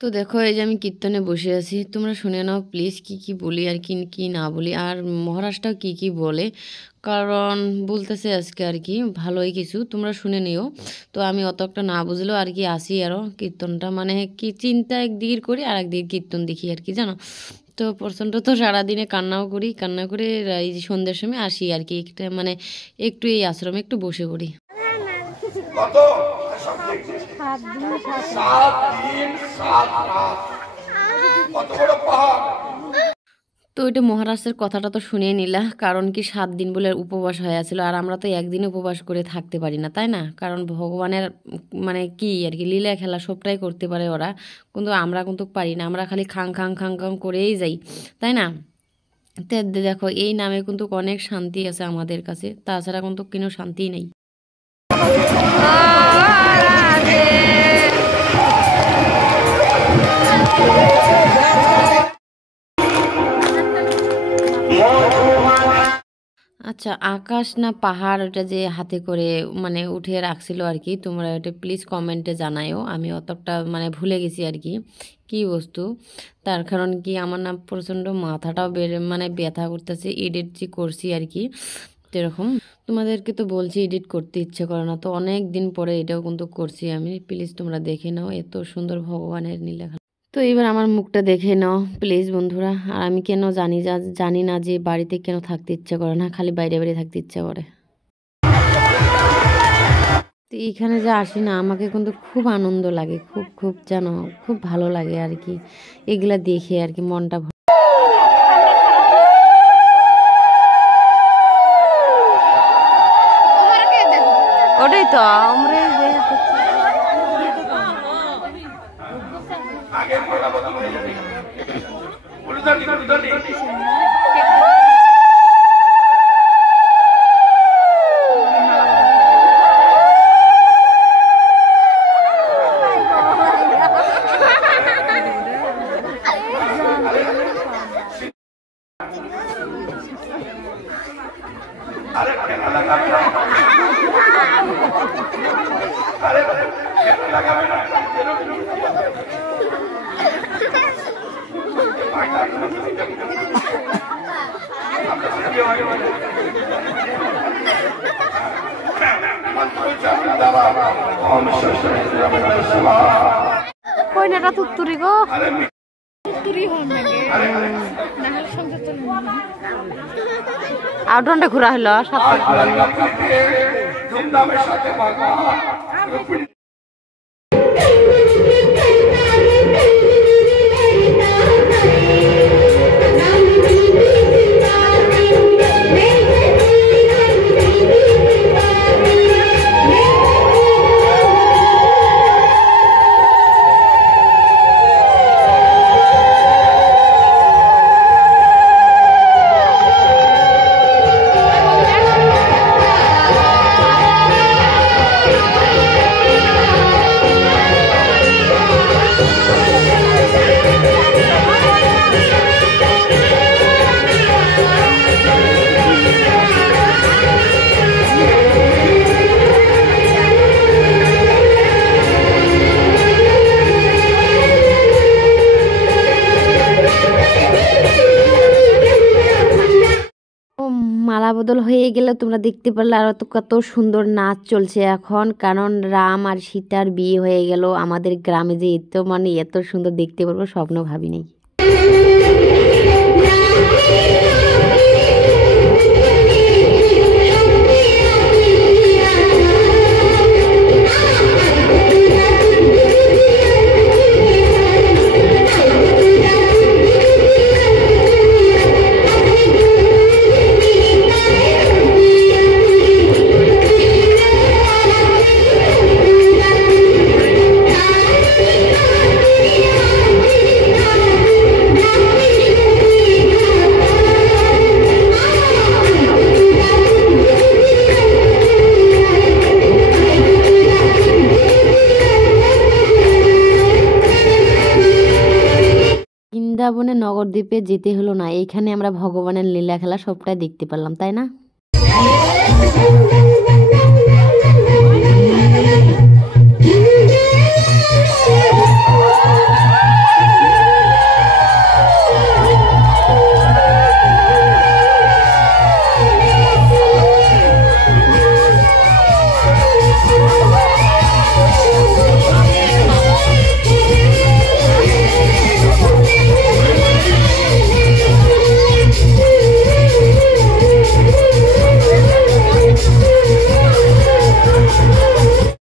তো দেখো এই যে আমি কীর্তনে বসে আছি, তোমরা শুনে নাও প্লিজ কি কি বলি আর কি কি না বলি, আর মহারাজটাও কি কি বলে, কারণ বলতেছে আজকে আর কি ভালোই কিছু, তোমরা শুনে নিও। তো আমি অত একটা না বুঝলেও আর কি আসি আরও কীর্তনটা, মানে কি চিন্তা একদিকে করি আর একদিকে কীর্তন দেখি আর কি জানো। তো প্রচণ্ড তো সারাদিনে কান্নাও করি, কান্না করে এই যে সন্ধ্যের সময় আসি আর কি, একটা মানে একটু এই আশ্রমে একটু বসে পড়ি। কত 7 দিন 7 রাত, কত বড় পাহাড়। তো ওইটা মহারাজের কথাটা তো শুনে নিলা, কারণ কি 7 দিন বলে উপবাস হয়ে আছিল, আর আমরা তো একদিন উপবাস করে থাকতে পারি না, তাই না? কারণ ভগবানের মানে কি আর কি লীলা খেলা সবটাই করতে পারে ওরা, কিন্তু আমরা কিন্তু পারি না, আমরা খালি খাং খাং খাং খাং করেই যাই, তাই না? তো দেখো এই নামে কিন্তু অনেক শান্তি আছে আমাদের কাছে, তাছাড়া কিন্তু কোনো শান্তি নেই। আচ্ছা, আকাশ না পাহাড় ওটা যে হাতে করে মানে উঠে রাখছিল আর কি, তোমরা এটা প্লিজ কমেন্টে জানায়ও, আমি অতটা মানে ভুলে গেছি আর কি কি বস্তু। তার কারণ কি আমার না প্রচণ্ড মাথাটাও মানে ব্যথা করতেছে, এডিট যে করছি আর কি, এরকম তোমাদেরকে তো বলছি এডিট করতে ইচ্ছে করে না, তো অনেক দিন পরে এটাও কিন্তু করছি আমি, প্লিজ তোমরা দেখে নাও, এত সুন্দর ভগবানের নীলা। তো এবার আমার মুখটা দেখে নাও প্লিজ বন্ধুরা, আর আমি কেন জানি না যে বাড়িতে কেন থাকতে ইচ্ছা করে না, খালি বাইরে বাইরে থাকতে ইচ্ছা করে। তো এইখানে যে আসি না আমাকে কিন্তু খুব আনন্দ লাগে, খুব খুব জানো খুব ভালো লাগে আর কি, এগুলা দেখে আর কি মনটা ওটাই তো আমরা কইনাটা তুত্তুরি গো আউটডোরটা ঘোরা হলো 7 মালা বদল হয়ে গেলে তোমরা দেখতে পারলে আর তো কত সুন্দর নাচ চলছে এখন, কারণ রাম আর সীতার বিয়ে হয়ে গেল আমাদের গ্রামে, যে এত মানে এত সুন্দর দেখতে পারবো স্বপ্ন ভাবিনি। বৃন্দাবনে নগরদ্বীপে যেতে হলো না, এইখানে আমরা ভগবানের লীলা খেলা সবটাই দেখতে পারলাম, তাই না?